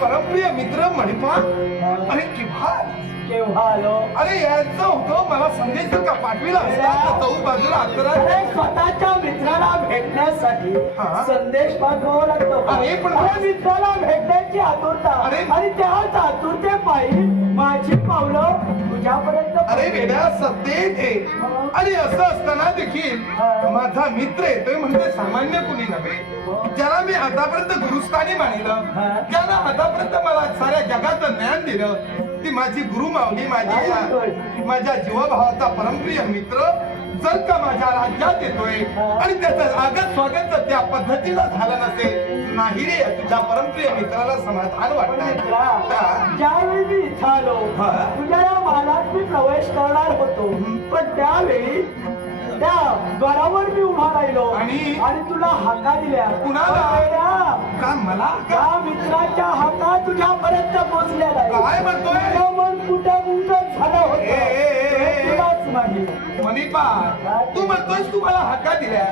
परमप्रिय मित्र मणिपा अरे किंवा केव्हा आलो अरे यायचं होतं मला संदेश जर का पाठविला असता तर चौ बाजूला अरे अकरा स्वतःच्या मित्राला भेटण्यासाठी हा? संदेश पाठवावा लागतो अरे, पण- अरे, मित्राला भेटण्याची आतुरता अरे. आणि त्याच आतुरतेपायी माझी पावलं तुझ्यापर्यंत अरे वेड्या सत्तेत आहे आणि असं असताना देखील माझा मित्र येतोय म्हणजे सामान्य कुणी नव्हे. ज्याला मी आतापर्यंत गुरुस्थानी मानिलं ज्याला आतापर्यंत मला साऱ्या जगाचं ज्ञान दिलं ती माझी गुरु माऊली माझी माझ्या जीवभावाचा परमप्रिय मित्र जर का माझ्या राज्यात येतोय आणि त्याचं स्वागत स्वागत जर त्या पद्धतीनं झालं नसेल नाही रे तुझ्या परमप्रिय मित्राला समाधान वाटणार हा. ज्यावेळी मी इथं आलो हा. तुझ्या या मालात मी प्रवेश करणार होतो पण त्यावेळी त्या गडावर मी उभा राहिलो आणि? आणि तुला हाका दिल्या कुणाला? का मला का मित्राच्या हाका तुझ्यापर्यंत पोहोचल्या काय म्हणतोय? मणिपा तू म्हणतोयस तू मला हक्का दिल्या.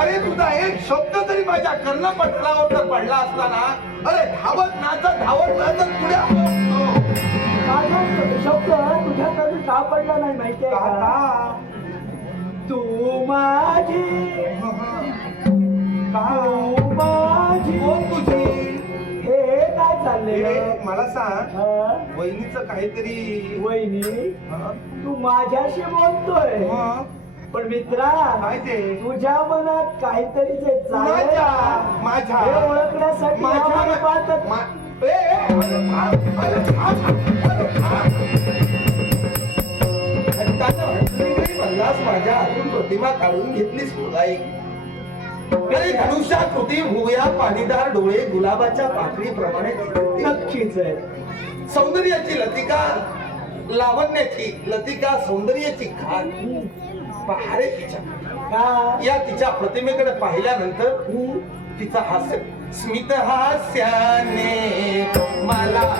अरे तुझा एक शब्द तरी माझ्या कर्णपटलावर जर पडला असला ना. अरे धावत नाचत धावत नाचत पुढे शब्द तुझ्याकडून का पडला नाही माहितीये का? तू माझी का? तू माझी. तुझी? हे ग? मला सांग हा? वहिनीचं काहीतरी वहिनी हं? तू माझ्याशी बोलतोय मग? पण मित्रा काय ते तुझ्या मनात काहीतरी जे चाललंय माझ्या ना, माझ्या हे ओळखण्यासाठी माझ्या आम्हाला पाहतात. मा- ए, ए, अरे थांब, अरे थांब, अरे थांब. हट्टानं हटली नाही म्हणलास माझ्या हातून प्रतिमा काढून घेतलीस तुला एक होती भुवया पाणीदार डोळे गुलाबाच्या पाकळीप्रमाणे. नक्कीच आहे. सौंदर्याची लतिका लावण्याची लतिका सौंदर्याची खान पहारे तिच्या. या तिच्या प्रतिमेकडे पाहिल्यानंतर तिचा हास्य. स्मित हास्याने मला